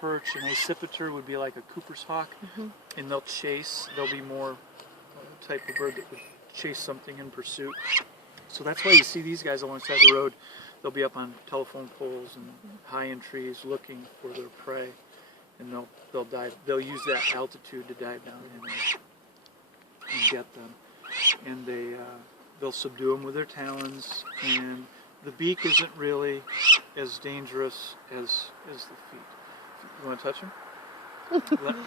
perch. An accipiter would be like a Cooper's hawk, and they'll chase. They'll be more type of bird that would chase something in pursuit. So that's why you see these guys alongside the road. They'll be up on telephone poles and high in trees looking for their prey, and they'll dive. They'll use that altitude to dive down and get them, and they'll subdue them with their talons. And the beak isn't really as dangerous as the feet. You want to touch them?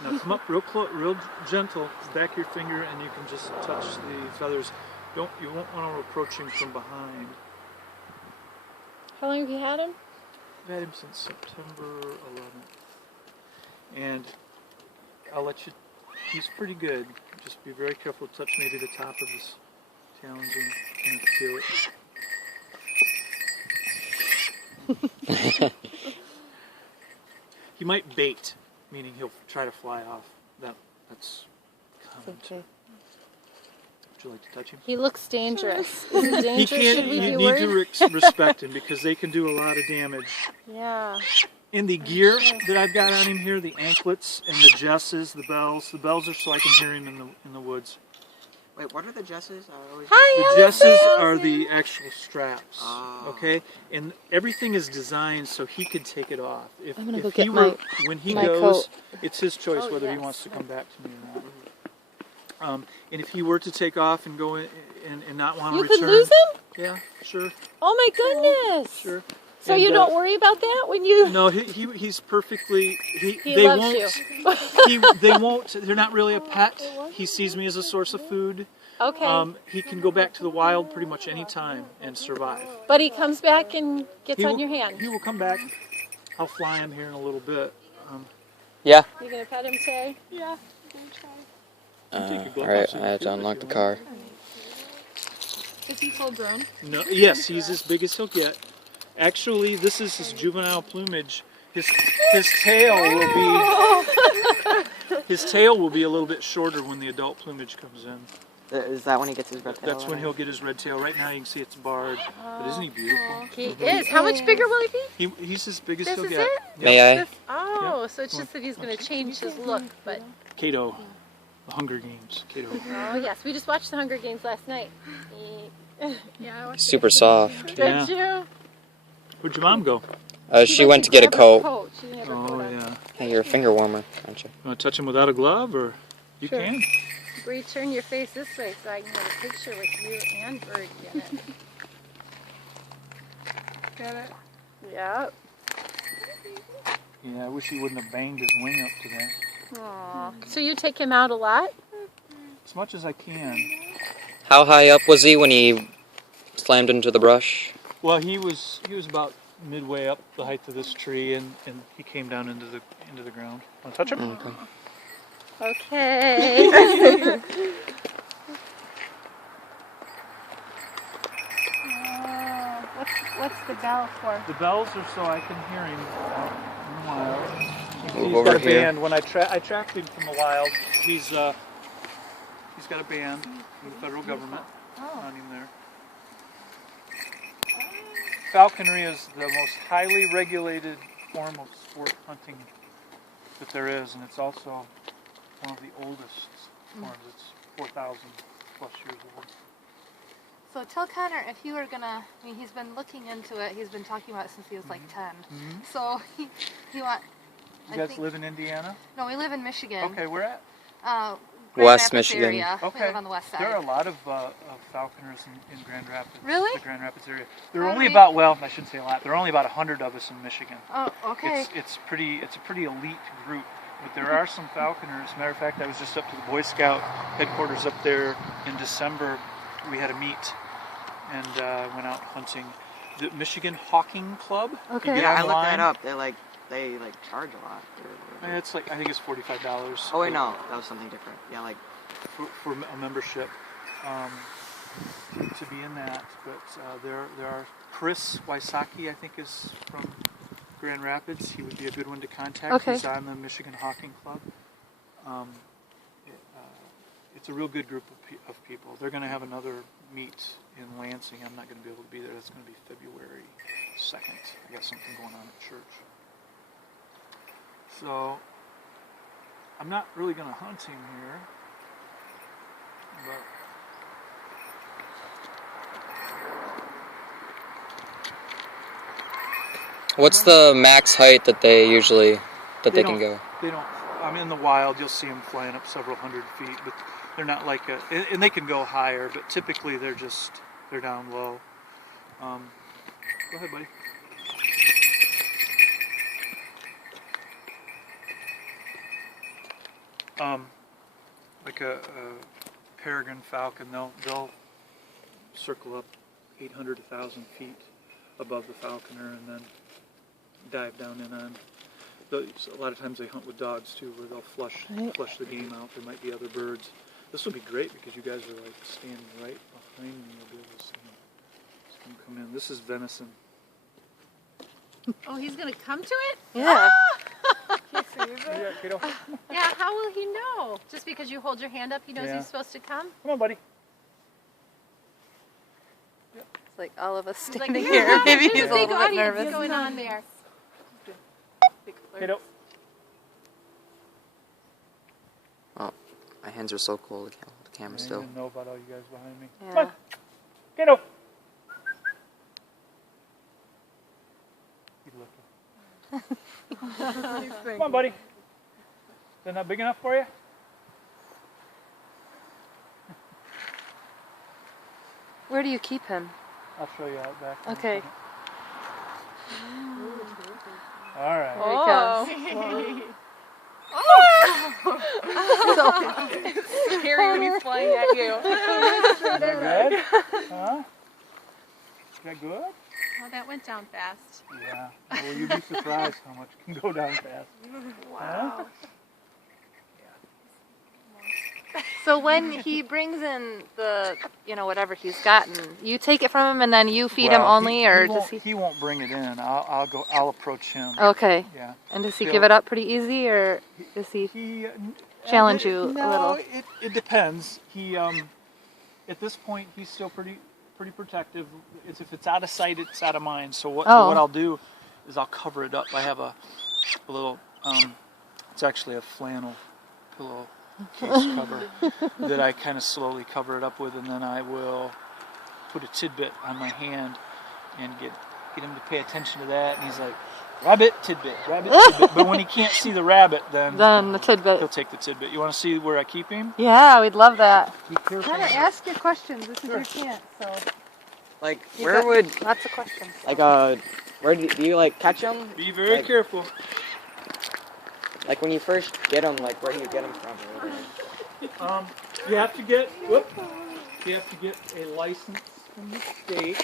Now come up real close, real gentle, back your finger, and you can just touch the feathers. You won't want to approach him from behind. How long have you had him? I've had him since September 11th. And I'll let you, he's pretty good. Just be very careful to touch maybe the top of his talons and feel it. He might bait, meaning he'll try to fly off. That's common. Okay. Would you like to touch him? He looks dangerous. Is it dangerous? He can't, Should we be you worried? need to respect him because they can do a lot of damage. Yeah. In the gear that I've got on him here, the anklets and the jesses, the bells are so I can hear him in the woods. Wait, what are the jesses? The jesses are the actual straps, okay? And everything is designed so he could take it off. I'm gonna go get my goes, coat. it's his choice whether he wants to come back to me or not. And if he were to take off and go in and not want to return... You could lose him? Yeah, sure. Oh my goodness! Sure. So And, you don't worry about that when you... No, he's perfectly... He they loves won't, you. they won't... They're not really a pet. He sees me as a source of food. Okay. He can go back to the wild pretty much any time and survive. But he comes back and gets on your hand. He will come back. I'll fly him here in a little bit. Yeah. You gonna pet him today? Yeah, I'm gonna try. Alright, I have to unlock the car. Is he full grown? No, yes, he's as big as he'll get. Actually, this is his juvenile plumage. His tail will be a little bit shorter when the adult plumage comes in. Is that when he gets his red tail? That's when he'll get his red tail. Right now you can see it's barred, but isn't he beautiful? He is. How much bigger will he be? He's as big as This he'll is get. it? May I? Oh, so it's just that he's going to change his look, but... Kato, the Hunger Games. Kato. Oh, yes. We just watched the Hunger Games last night. Yeah, I watched Super soft. Did you? Where'd your mom go? She went to get a coat. She didn't have her Oh, coat on. yeah. Hey, you're a finger warmer, aren't you? You want to touch him without a glove, or you Sure. can? Bree, turn your face this way so I can have a picture with you and Bird in it. Got it. Yep. Yeah, I wish he wouldn't have banged his wing up today. Aw. So you take him out a lot? As much as I can. How high up was he when he slammed into the brush? Well, he was about midway up the height of this tree, and he came down into the ground. Want to touch him? Okay. Okay. What's the bell for? The bells are so I can hear him in the wild. Move He's over got a here. band. When I tracked him from the wild, he's got a band from the federal government on him there. Falconry is the most highly regulated form of sport hunting that there is, and it's also one of the oldest forms. It's 4,000 plus years old. So tell Connor if you were gonna, I mean, he's been looking into it, he's been talking about it since he was like 10. So he want, You guys live in Indiana? no, we live in Michigan. Okay, where at? Grand West Rapids Michigan. Area. We Okay. live on the west side. There are a lot of falconers in Grand Rapids. Really? The Grand Rapids area. There are How only many? about, well, I shouldn't say a lot. There are only about 100 of us in Michigan. Oh, okay. It's a pretty elite group. But there are some falconers. Matter of fact, I was just up to the Boy Scout headquarters up there in December. We had a meet and went out hunting. The Michigan Hawking Club. Okay. You get Yeah, I looked online. that up. They charge a lot. It's like, I think it's $45. Oh wait, no, that was something different. Yeah, like For a membership to be in that. But there are Chris Wysocki, I think, is from Grand Rapids. He would be a good one to contact. Okay. He's on the Michigan Hawking Club. It's a real good group of people. They're going to have another meet in Lansing. I'm not going to be able to be there. That's going to be February 2nd. I got something going on at church. So I'm not really going to hunt him here, but What's the max height that they usually they can go? They don't. I'm in the wild. You'll see them flying up several hundred feet, but they're not like a. And they can go higher, but typically they're down low. Go ahead, buddy. Like a peregrine falcon, they'll circle up 800 to 1,000 feet above the falconer and then dive down in on. So a lot of times they hunt with dogs too, where they'll flush the game out. There might be other birds. This will be great because you guys are like standing right behind me. You'll be able to see them come in. This is venison. Oh, he's gonna come to it? Yeah. Yeah, kiddo. Yeah, how will he know? Just because you hold your hand up, he knows he's supposed to come? Come on, buddy. It's like all of us He's like, standing "Yeah, here. Maybe there's he's a a big little bit audience nervous. going on there. Kiddo. Oh, my hands are so cold. I can't hold the camera I still. didn't know about all you guys behind me. Yeah. Come on, kiddo. Keep looking. Come on, buddy. Is that not big enough for you? Where do you keep him? I'll show you out back. in a Okay. second. All right. There he comes. Scary when he's flying at you. Is that good? Huh? Is that good? Oh, that went down fast. Yeah. Well, you'd be surprised how much can go down fast. Wow. So when he brings in the, whatever he's gotten, you take it from him and then you feed him Well, only, or does won't, he? He won't bring it in. I'll approach him. Okay. Yeah. And does he He'll- give it up pretty easy, or does he? He Challenge you a no, little? It depends. He at this point he's still pretty protective. If it's out of sight, it's out of mind. So what I'll do is I'll cover it up. I have a little it's actually a flannel pillow case cover that I kind of slowly cover it up with, and then I will put a tidbit on my hand and get him to pay attention to that. And he's like, rabbit, tidbit, rabbit, tidbit. But when he can't see the rabbit, then The tidbit. he'll take the tidbit. You want to see where I keep him? Yeah, we'd love that. Be careful. Kind of ask your questions. This is your chance. So Like, You where got would, lots of questions? where do you like catch them? Be very Like- careful. Like when you first get them, like where do you get them from? You have to get a license from the state.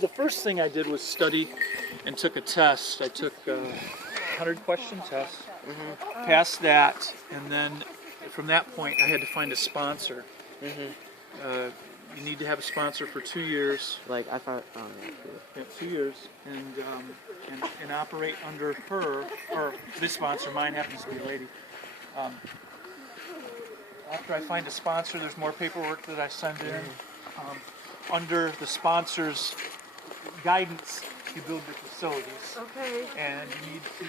The first thing I did was study and took a test. I took a 100-question test, passed that, and then from that point I had to find a sponsor. You need to have a sponsor for 2 years. Like I thought, Yeah, 2 years, and operate under her, or this sponsor. Mine happens to be a lady. After I find a sponsor, there's more paperwork that I send in. Under the sponsor's guidance, you build your facilities. okay. And you need to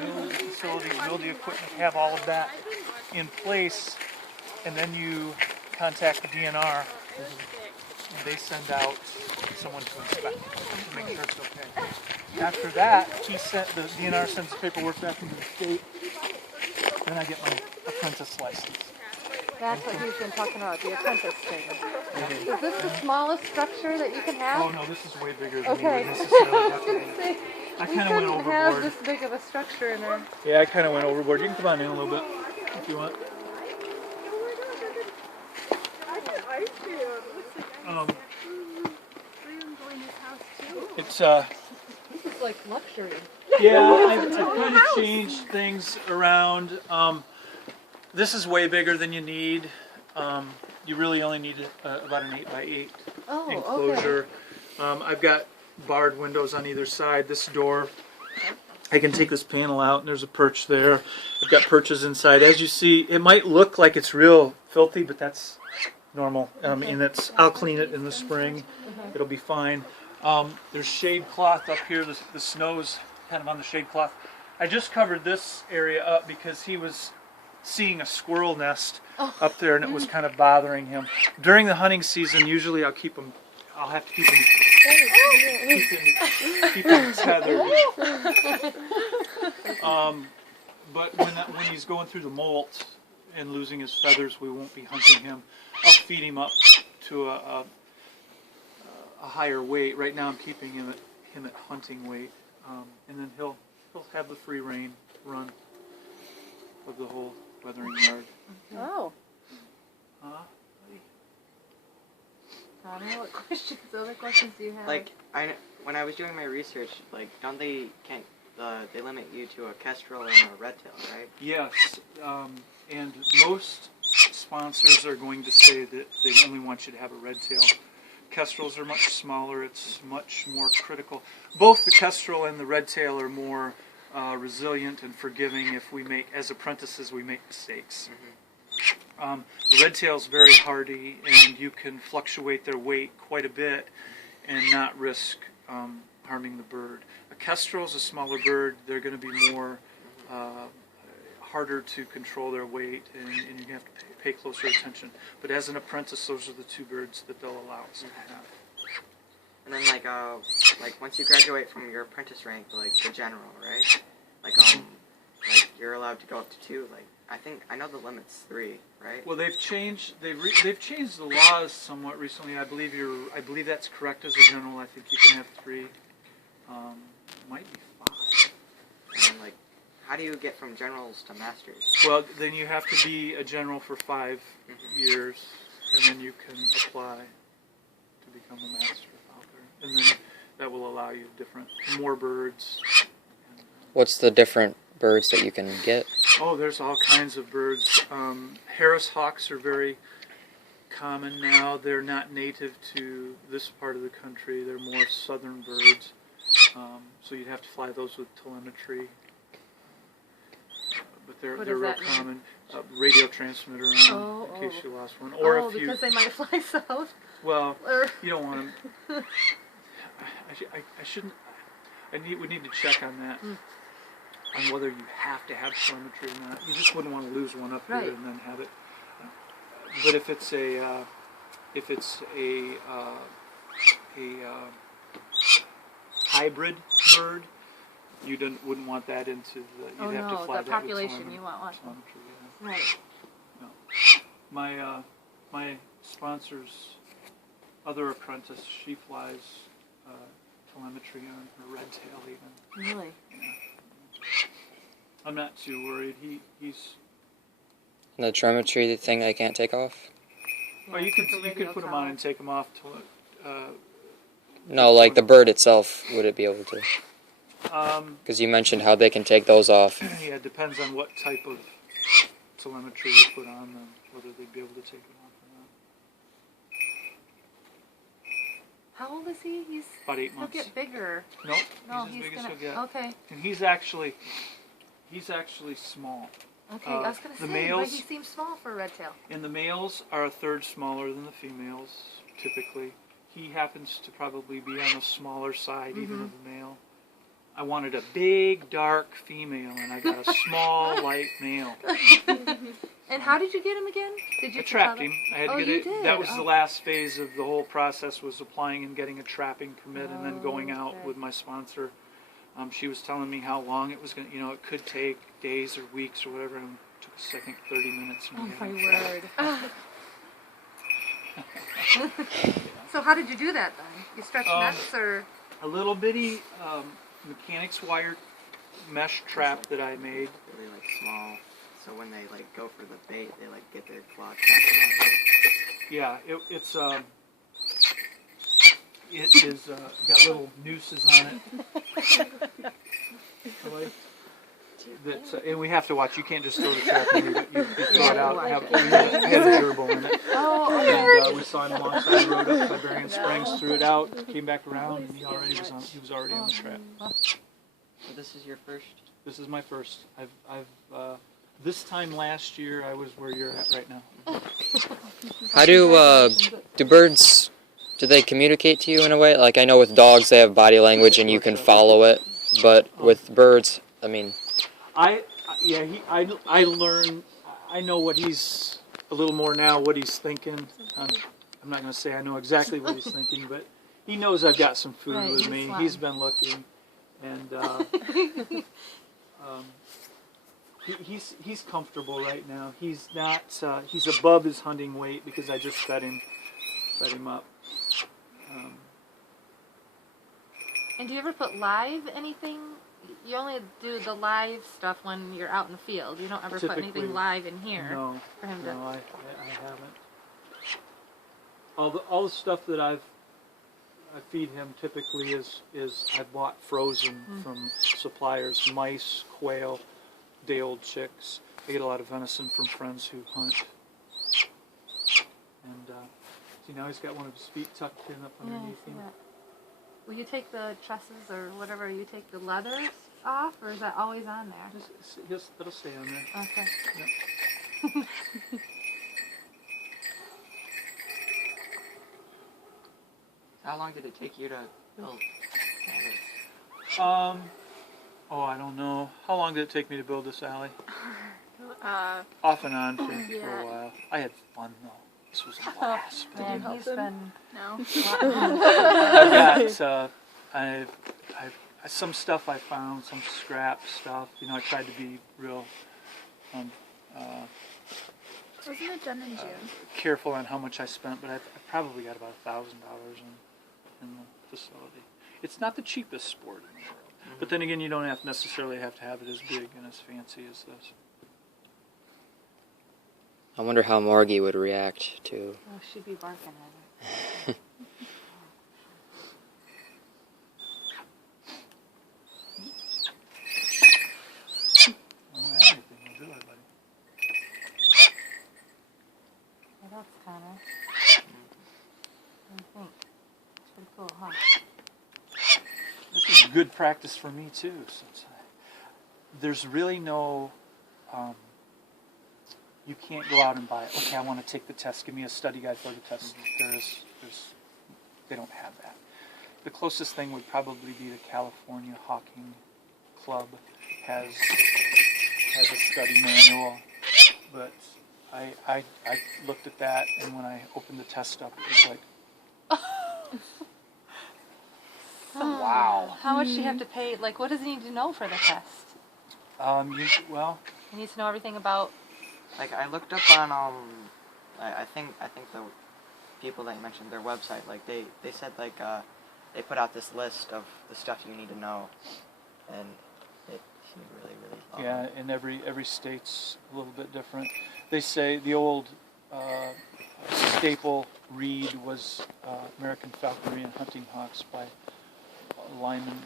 build the facilities, build the equipment, have all of that in place, and then you contact the DNR, and they send out someone to inspect it, to make sure it's okay. After that, the DNR sends the paperwork back into the state, then I get my apprentice license. That's what he's been talking about, the apprentice thing. Is this the smallest structure that you can have? Oh no, this is way bigger than Okay. you would necessarily have to be. Say, I we kind of went couldn't have overboard. this big of a structure in there. Yeah, I kind of went overboard. You can come on in a little bit if you want. It's This is like luxury. yeah, I've kind of changed things around. This is way bigger than you need. You really only need about an 8x8 enclosure. I've got barred windows on either side. This door, I can take this panel out and there's a perch there. I've got perches inside. As you see, it might look like it's real filthy, but that's normal. And I'll clean it in the spring. It'll be fine. There's shade cloth up here. The snow's kind of on the shade cloth. I just covered this area up because he was seeing a squirrel nest up there, and it was kind of bothering him. During the hunting season, usually I'll have to keep him tethered. But when he's going through the molt and losing his feathers, we won't be hunting him. I'll feed him up to a higher weight. Right now I'm keeping him at hunting weight, and then he'll have the free rein run of the whole weathering yard. Oh. I don't know what other questions do you have? Like, when I was doing my research, like, don't they they limit you to a kestrel and a red tail, right? Yes, and most sponsors are going to say that they only want you to have a red tail. Kestrels are much smaller. It's much more critical. Both the kestrel and the red tail are more resilient and forgiving. If as apprentices, we make mistakes. The red tail is very hardy, and you can fluctuate their weight quite a bit and not risk harming the bird. A kestrel is a smaller bird. They're going to be more harder to control their weight, and you're going to have to pay closer attention. But as an apprentice, those are the two birds that they'll allow us to have. And then like once you graduate from your apprentice rank, like the general, right? Like like you're allowed to go up to 2. Like I know the limit's 3, right? Well, they've changed the laws somewhat recently. I believe that's correct as a general. I think you can have 3. Might be 5. And then, like, how do you get from generals to masters? Well, then you have to be a general for 5 years, and then you can apply to become a master falconer, and then that will allow you more birds. What's the different birds that you can get? Oh, there's all kinds of birds. Harris hawks are very common now. They're not native to this part of the country. They're more southern birds. So you'd have to fly those with telemetry. But they're real common. Radio transmitter on them in case you lost one. Or because they might fly south. Well, you don't want them. We need to check on that. On whether you have to have telemetry or not. You just wouldn't want to lose one up here and then have it. But if it's a hybrid bird, you wouldn't want that into the. You'd have to fly the that population. With You want one. telemetry, yeah. Right. No. My sponsor's other apprentice, she flies telemetry on her red tail even. Really? Yeah. I'm not too worried. He's. The telemetry thing I can't take off? Yeah, you could put him on and take him off to No, like the bird itself, would it be able to? Because you mentioned how they can take those off. Yeah, it depends on what type of telemetry you put on them, whether they'd be able to take them off or not. How old is he? He's About 8 months. He'll get bigger. Nope, No, he's as big as he'll get. Okay. And he's actually small. Okay, I was gonna the say, males- but he seems small for a red tail. And the males are a third smaller than the females, typically. He happens to probably be on the smaller side, even of the male. I wanted a big, dark female, and I got a small, light male. And how did you get him again? Did you I trapped him. I had to get you it. did? That was the last phase of the whole process, was applying and getting a trapping permit, and then going out okay. with my sponsor. She was telling me how long it was going to, it could take days or weeks or whatever, and it took us, I think, 30 minutes. Oh, and my we had him trapped. So how did you do that then? You stretch nets or? A little bitty mechanics wire mesh trap that I made. Really like small, so when they like go for the bait, they like get their claws. Yeah, it's got little nooses on it. And we have to watch. You can't just throw the trap in. You throw it out. We had a gerbil in it. Oh, And we saw him alongside the road up by Berrien Springs, threw it out, came back around, and he was already on the trap. So this is your first? This is my first. I've this time last year I was where you're at right now. How do birds, do they communicate to you in a way? Like I know with dogs they have body language and you can follow it, but with birds, I mean, I learn. I know what he's a little more now. What he's thinking. I'm not going to say I know exactly what he's thinking, but he knows I've got some food Right, with he's me. fine. He's been looking, and he's comfortable right now. He's not. He's above his hunting weight because I just fed him up. And do you ever put live anything? You only do the live stuff when you're out in the field. You don't ever put Typically, anything live in here No, for him to. no, I haven't. All the stuff that I feed him typically is I bought frozen from suppliers, mice, quail, day-old chicks. I get a lot of venison from friends who hunt. And see, now he's got one of his feet tucked in up underneath him. Will you take the trusses or whatever? You take the leathers off, or is that always on there? It'll stay on there. Okay. Yep. How long did it take you to build this? Oh, I don't know. How long did it take me to build this alley? Off and on for a while. I had fun though. This was a blast. Man, he's been. No. I've got some stuff I found, some scrap stuff. You know, I tried to be real Wasn't it done in June? careful on how much I spent, but I probably got about $1,000 in the facility. It's not the cheapest sport in the world, but then again, you don't necessarily have to have it as big and as fancy as this. I wonder how Morgie would react to. Oh, she'd be barking at it. I don't have anything to do with it, buddy. Well, that's kind of. What do you think? It's pretty cool, huh? This is good practice for me too, since there's really no. You can't go out and buy. Okay, I want to take the test. Give me a study guide for the test. They don't have that. The closest thing would probably be the California Hawking Club has a study manual, but I looked at that, and when I opened the test up, it was like, wow. How much do you have to pay? Like, what does he need to know for the test? He needs to know everything about. Like I looked up on I think the people that you mentioned, their website, like they said like they put out this list of the stuff you need to know, and it seemed really long. Yeah, and every state's a little bit different. They say the old staple read was American Falconry and Hunting Hawks by Lyman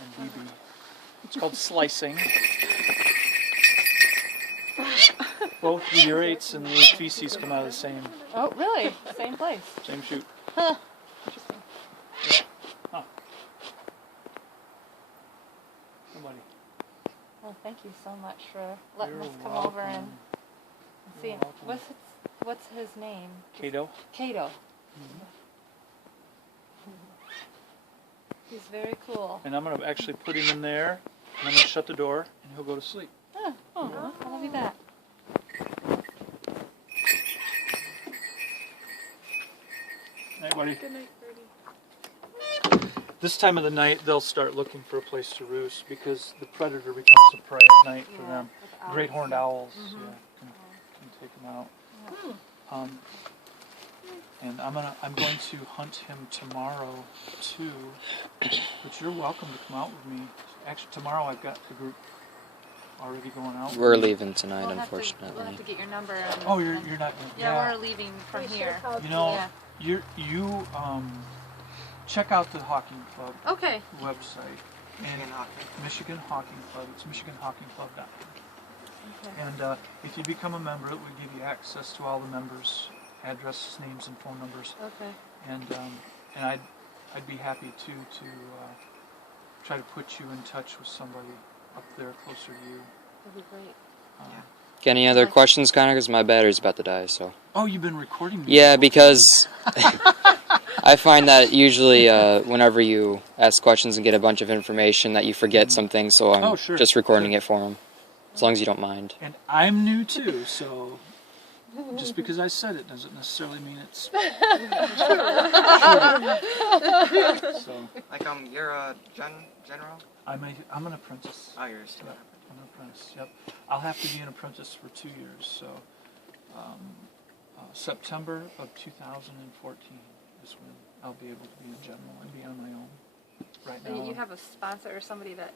and Beebe. It's called slicing. Both the urates and the feces come out of the same Oh, really? Same place. same chute. Huh. Interesting. Huh. Somebody. Well, thank you so much for letting You're us come over and welcome. see You're him. welcome. What's his name? Cato. Cato. He's very cool. And I'm going to actually put him in there, and I'm going to shut the door, and he'll go to sleep. Oh, I love you that. Night, buddy. Good night, Birdie. This time of the night, they'll start looking for a place to roost because the predator becomes the prey at night for them. with the owls. Great horned owls can take them out. And I'm going to hunt him tomorrow too. But you're welcome to come out with me. Actually, tomorrow I've got the group already going out. We're leaving tonight, We'll unfortunately. have to get your number. And, Oh, you're not gonna. Yeah, we're leaving from here. You know, Yeah. you check out the Hawking Club Okay. website. Michigan Hawking. Michigan Hawking Club. It's MichiganHawkingClub.com. Okay. And if you become a member, it would give you access to all the members' addresses, names, and phone numbers. Okay. And I'd be happy to try to put you in touch with somebody up there closer to you. That'd be great. Got any other questions, Connor? Because my battery's about to die, so. Oh, you've been recording me. Yeah, because I find that usually whenever you ask questions and get a bunch of information that you forget some things, so I'm just recording it for them. As long as you don't mind. And I'm new too, so just because I said it doesn't necessarily mean it's true. So, Like, you're a general? I'm an apprentice. Oh, you're still Yep, I'm an apprentice. Yep. I'll have to be an apprentice for 2 years. So, September of 2014 is when I'll be able to be a general and be on my own. Right now, You have a sponsor or somebody that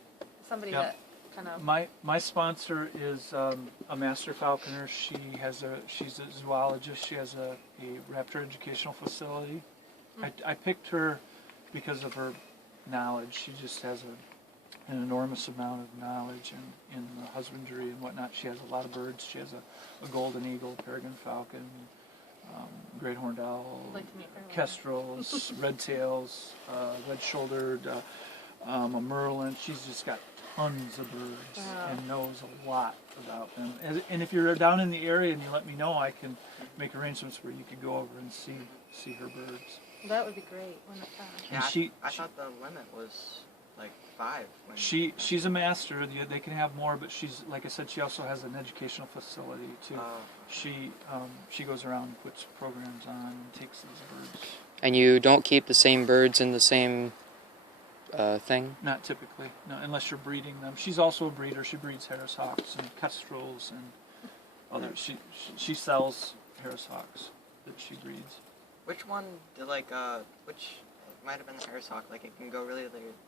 Yep. kind of. My sponsor is a master falconer. She's a zoologist. She has a raptor educational facility. I picked her because of her knowledge. She just has an enormous amount of knowledge in the husbandry and whatnot. She has a lot of birds. She has a golden eagle, peregrine falcon, great horned owl, Like to meet her. kestrels, red tails, red shouldered, a merlin. She's just got tons of birds and knows a lot about them. And if you're down in the area and you let me know, I can make arrangements where you could go over and see her birds. That would be great. Yeah, And I thought the limit was like 5. She's a master. They can have more, but she's, like I said, she also has an educational facility too. She goes around and puts programs on and takes these birds. And you don't keep the same birds in the same thing? Not typically, no, unless you're breeding them. She's also a breeder. She breeds Harris hawks and kestrels and other. She sells Harris hawks that she breeds. Which one did which might have been the Harris hawk? Like, it can go really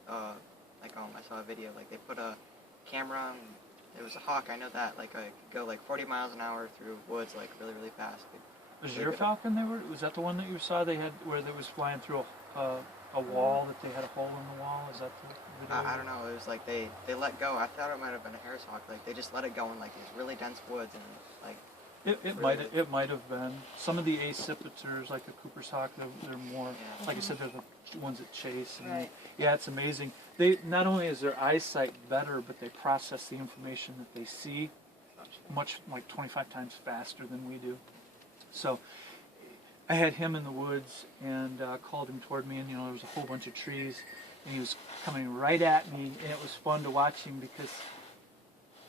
I saw a video, like they put a camera on, it was a hawk, I know that, like it could go like 40 miles an hour through woods, like really, really fast. Was your falcon was that the one that you saw they had where they was flying through a wall that they had a hole in the wall? Is that the video? I don't know, it was like they let go. I thought it might have been a Harris hawk, like they just let it go in like these really dense woods and like It might have been. Some of the accipiters, like the Cooper's hawk, they're more, like I said, they're the ones that chase. And it's amazing. They not only is their eyesight better, but they process the information that they see much, like 25 times faster than we do. So I had him in the woods and called him toward me, and there was a whole bunch of trees, and he was coming right at me, and it was fun to watch him because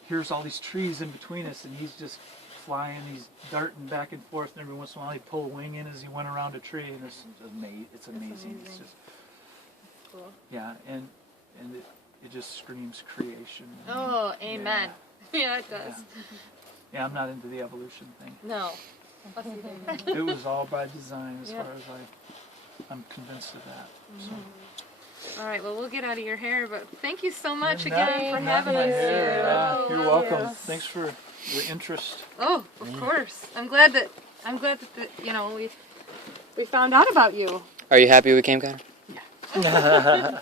here's all these trees in between us, and he's just flying, he's darting back and forth, and every once in a while he'd pull a wing in as he went around a tree, and it's amazing. It's just cool. Yeah, and it just screams creation. Oh, amen. Yeah, it does. Yeah, I'm not into the evolution thing. No. It was all by design, as far as I'm convinced of that. So. All right, well, we'll get out of your hair, but thank you so much Not again for having my us hair. here. Yeah, you're welcome. Thanks for the interest. Oh, of course. I'm glad that we found out about you. Are you happy we came, Connor? Yeah.